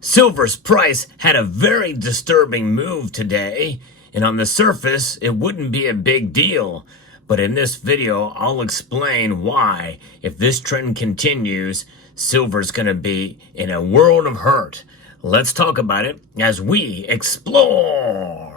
Silver's price had a very disturbing move today, and on the surface, it wouldn't be a big deal. But in this video, I'll explain why, if this trend continues, silver's going to be in a world of hurt. Let's talk about it as we explore.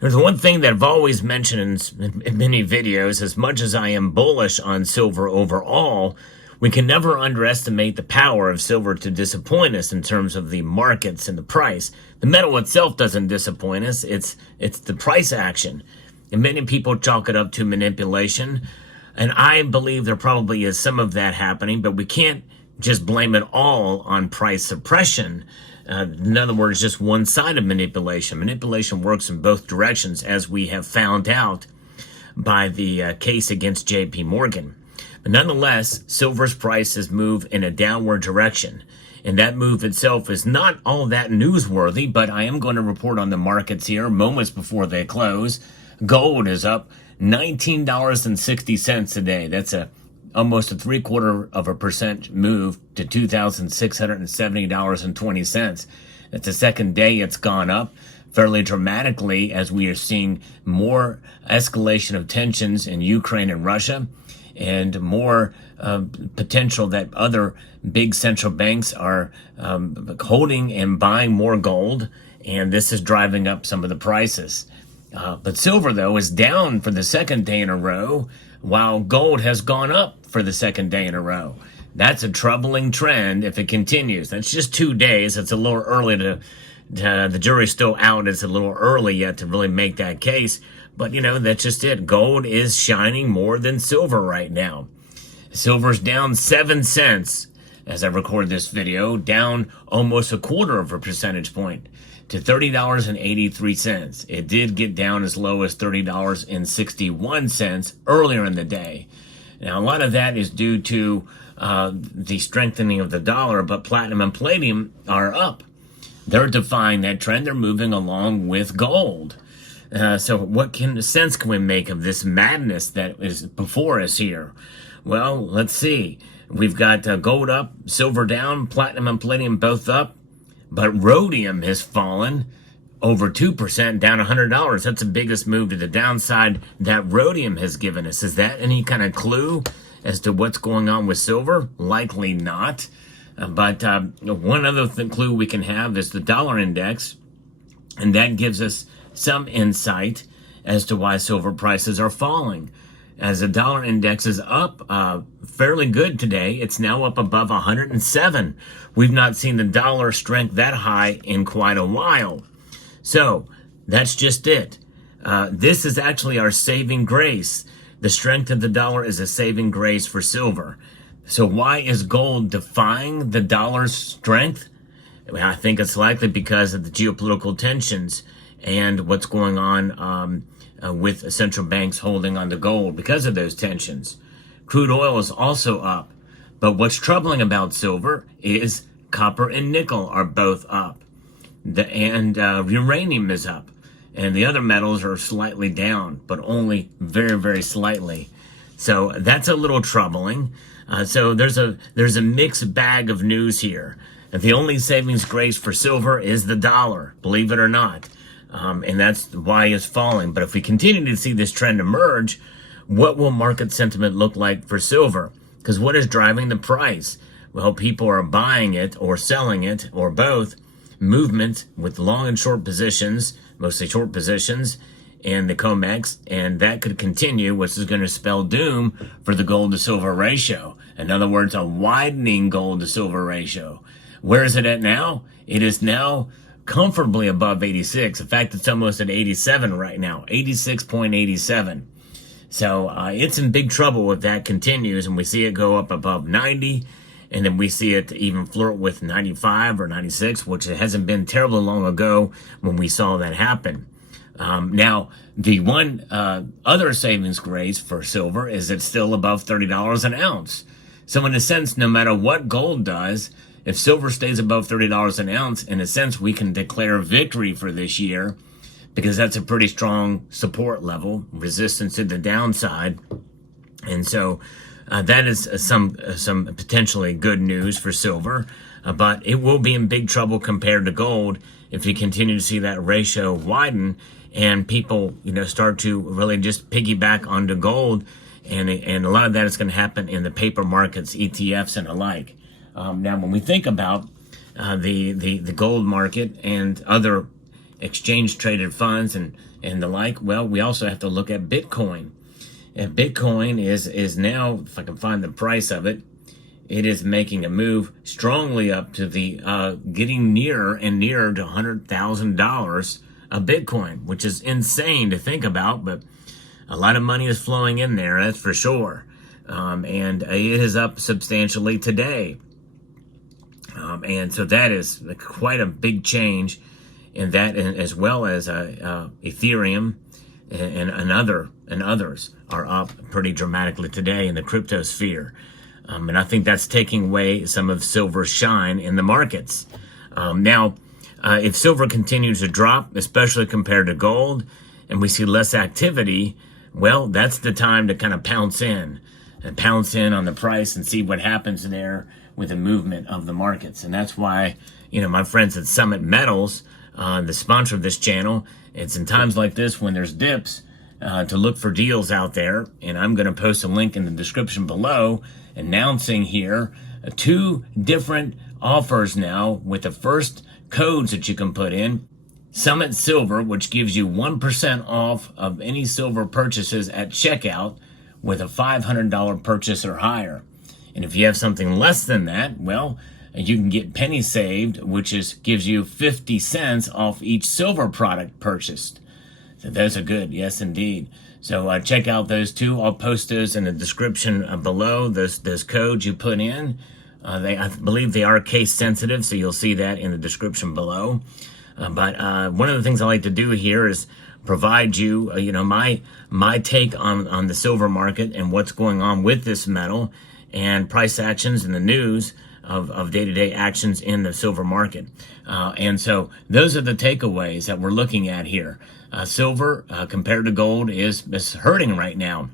There's one thing that I've always mentioned in many videos: as much as I am bullish on silver overall, we can never underestimate the power of silver to disappoint us in terms of the markets and the price. The metal itself doesn't disappoint us, it's the price action. And many people chalk it up to manipulation, and I believe there probably is some of that happening, but we can't just blame it all on price suppression. In other words, just one side of manipulation. Manipulation works in both directions, as we have found out by the case against J.P. Morgan. But nonetheless, silver's price has moved in a downward direction. And that move itself is not all that newsworthy, but I am going to report on the markets here moments before they close. Gold is up $19.60 today. That's almost a 0.75% move to $2,670.20. That's the second day it's gone up fairly dramatically, as we are seeing more escalation of tensions in Ukraine and Russia, and more potential that other big central banks are holding and buying more gold, and this is driving up some of the prices. But silver, though, is down for the second day in a row, while gold has gone up for the second day in a row. That's a troubling trend if it continues. That's just 2 days. It's a little early the jury's still out. It's a little early yet to really make that case. But, that's just it. Gold is shining more than silver right now. Silver's down 7 cents as I record this video, down almost 0.25 percentage point to $30.83. It did get down as low as $30.61 earlier in the day. Now, a lot of that is due to the strengthening of the dollar, but platinum and palladium are up. They're defying that trend. They're moving along with gold. So what sense can we make of this madness that is before us here? Well, let's see. We've got gold up, silver down, platinum and palladium both up, but rhodium has fallen over 2%, down $100. That's the biggest move to the downside that rhodium has given us. Is that any kind of clue as to what's going on with silver? Likely not. But one other clue we can have is the dollar index, and that gives us some insight as to why silver prices are falling. As the dollar index is up fairly good today, it's now up above 107. We've not seen the dollar strength that high in quite a while. So that's just it. This is actually our saving grace. The strength of the dollar is a saving grace for silver. So why is gold defying the dollar's strength? Well, I think it's likely because of the geopolitical tensions and what's going on with central banks holding on to gold because of those tensions. Crude oil is also up. But what's troubling about silver is copper and nickel are both up. Uranium is up. And the other metals are slightly down, but only very, very slightly. So that's a little troubling. So there's a mixed bag of news here. The only savings grace for silver is the dollar, believe it or not. And that's why it's falling. But if we continue to see this trend emerge, what will market sentiment look like for silver? Because what is driving the price? Well, people are buying it or selling it or both. Movement with long and short positions, mostly short positions, in the COMEX, and that could continue, which is going to spell doom for the gold to silver ratio. In other words, a widening gold to silver ratio. Where is it at now? It is now comfortably above 86. In fact, it's almost at 87 right now, 86.87. So it's in big trouble if that continues, and we see it go up above 90, and then we see it even flirt with 95 or 96, which it hasn't been terribly long ago when we saw that happen. Now, the one other savings grace for silver is it's still above $30 an ounce. So in a sense, no matter what gold does, if silver stays above $30 an ounce, in a sense, we can declare victory for this year, because that's a pretty strong support level, resistance to the downside. And so That is some potentially good news for silver, but it will be in big trouble compared to gold if you continue to see that ratio widen and people, start to really just piggyback onto gold, and a lot of that is going to happen in the paper markets, ETFs, and the like. Now, when we think about the gold market and other exchange traded funds and the like, well, we also have to look at Bitcoin. And Bitcoin is now, if I can find the price of it, it is making a move strongly up to the getting nearer and nearer to $100,000 a Bitcoin, which is insane to think about, but a lot of money is flowing in there, that's for sure. And it is up substantially today. And so that is quite a big change in that, as well as Ethereum and others are up pretty dramatically today in the crypto sphere. And I think that's taking away some of silver's shine in the markets. Now, if silver continues to drop, especially compared to gold, and we see less activity, well, that's the time to kind of pounce in on the price and see what happens there with the movement of the markets. And that's why, my friends at Summit Metals, the sponsor of this channel, it's in times like this when there's dips to look for deals out there. And I'm going to post a link in the description below announcing here 2 different offers now with the first codes that you can put in. Summit Silver, which gives you 1% off of any silver purchases at checkout with a $500 purchase or higher. And if you have something less than that, well, you can get PennySaved, which gives you 50 cents off each silver product purchased. So those are good, yes indeed. So check out those 2. I'll post those in the description below. Those codes you put in, I believe they are case sensitive, so you'll see that in the description below. But one of the things I like to do here is provide you, my take on the silver market and what's going on with this metal and price actions and the news of day-to-day actions in the silver market. And so those are the takeaways that we're looking at here. Silver, compared to gold, is hurting right now.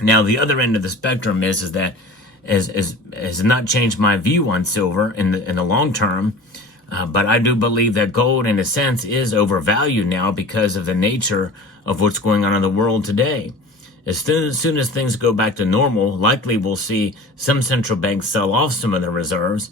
Now, the other end of the spectrum is that has not changed my view on silver in the long term. But I do believe that gold, in a sense, is overvalued now because of the nature of what's going on in the world today. As soon as things go back to normal, likely we'll see some central banks sell off some of their reserves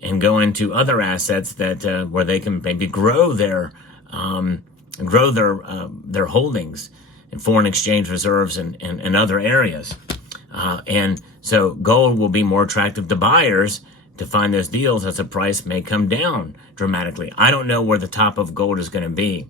and go into other assets that where they can maybe grow their holdings in foreign exchange reserves and other areas. And so gold will be more attractive to buyers to find those deals as the price may come down dramatically. I don't know where the top of gold is going to be,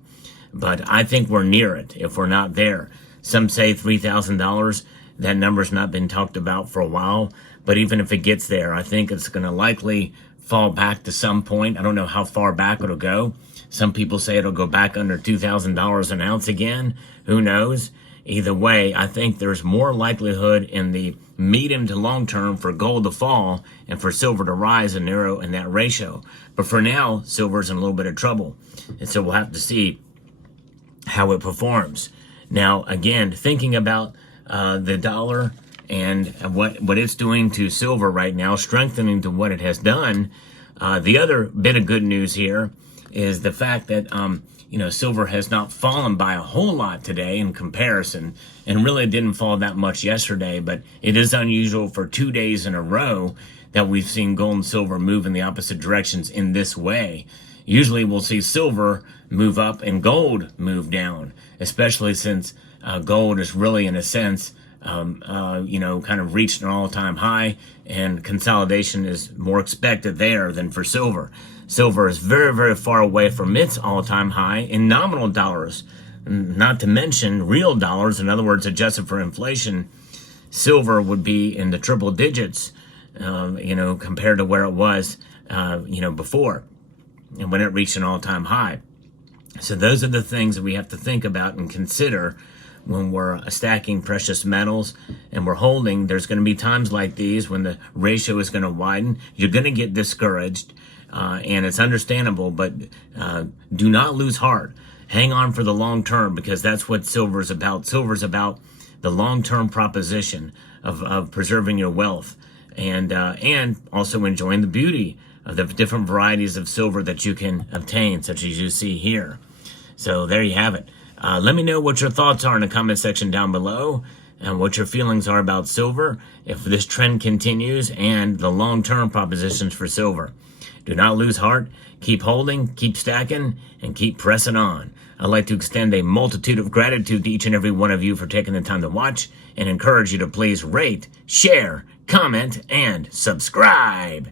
but I think we're near it if we're not there. Some say $3,000. That number's not been talked about for a while, but even if it gets there, I think it's going to likely fall back to some point. I don't know how far back it'll go. Some people say it'll go back under $2,000 an ounce again. Who knows? Either way, I think there's more likelihood in the medium to long term for gold to fall and for silver to rise and narrow in that ratio. But for now, silver's in a little bit of trouble. And so we'll have to see how it performs. Now, again, thinking about the dollar and what it's doing to silver right now, strengthening to what it has done, the other bit of good news here is the fact that silver has not fallen by a whole lot today in comparison, and really didn't fall that much yesterday, but it is unusual for 2 days in a row that we've seen gold and silver move in the opposite directions in this way. Usually we'll see silver move up and gold move down, especially since gold is really, in a sense, kind of reached an all-time high, and consolidation is more expected there than for silver. Silver is very, very far away from its all-time high in nominal dollars, not to mention real dollars. In other words, adjusted for inflation, silver would be in the triple digits, compared to where it was, before, and when it reached an all-time high. So those are the things that we have to think about and consider when we're stacking precious metals and we're holding. There's going to be times like these when the ratio is going to widen. You're going to get discouraged, and it's understandable, but do not lose heart. Hang on for the long term, because that's what silver is about. Silver is about the long-term proposition of preserving your wealth, and also enjoying the beauty of the different varieties of silver that you can obtain, such as you see here. So there you have it. Let me know what your thoughts are in the comment section down below, and what your feelings are about silver, if this trend continues, and the long-term propositions for silver. Do not lose heart. Keep holding, keep stacking, and keep pressing on. I'd like to extend a multitude of gratitude to each and every one of you for taking the time to watch, and encourage you to please rate, share, comment, and subscribe.